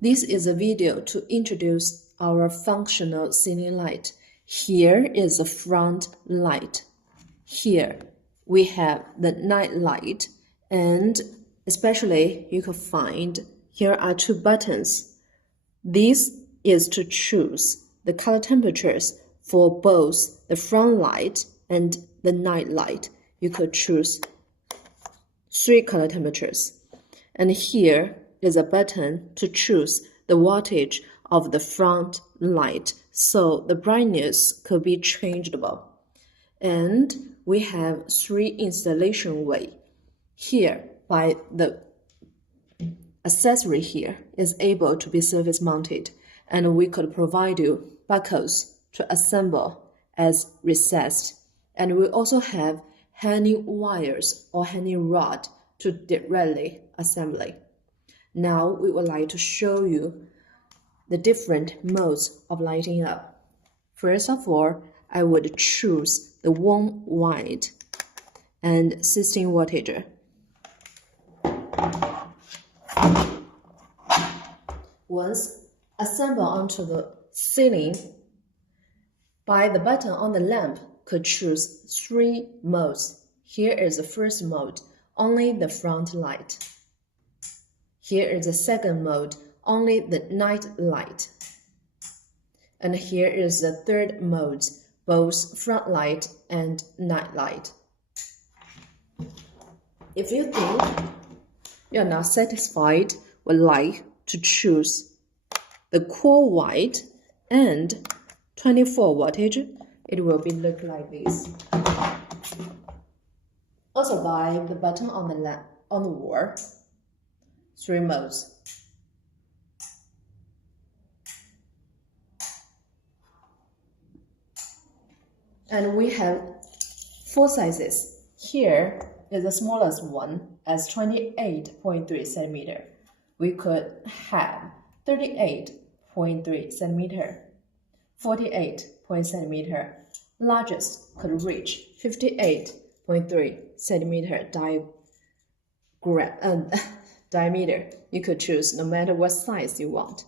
This is a video to introduce our functional ceiling light. Here is the front light. Here we have the night light, and especially you can find here are two buttons. This is to choose the color temperatures for both the front light and the night light. You could choose 3 color temperatures. And here is a button to choose the wattage of the front light, so the brightness could be changeable. And we have 3 installation way. Here, by the accessory here is able to be surface mounted, and we could provide you buckles to assemble as recessed. And we also have hanging wires or hanging rod to directly assembly. Now we would like to show you the different modes of lighting up. First of all, I would choose the warm white and 16 wattage. Once assembled onto the ceiling, by the button on the lamp could choose 3 modes. Here is the first mode, only the front light. Here is the second mode, only the night light. And here is the third mode, both front light and night light. If you think you're not satisfied, would like to choose the cool white and 24 wattage, it will be look like this. Also by the button on the wall, 3 modes. And we have 4 sizes. Here is the smallest one as 28.3 centimeter. We could have 38.3 centimeter, 48 centimeter. Largest could reach 58.3 centimeter diameter. You could choose no matter what size you want.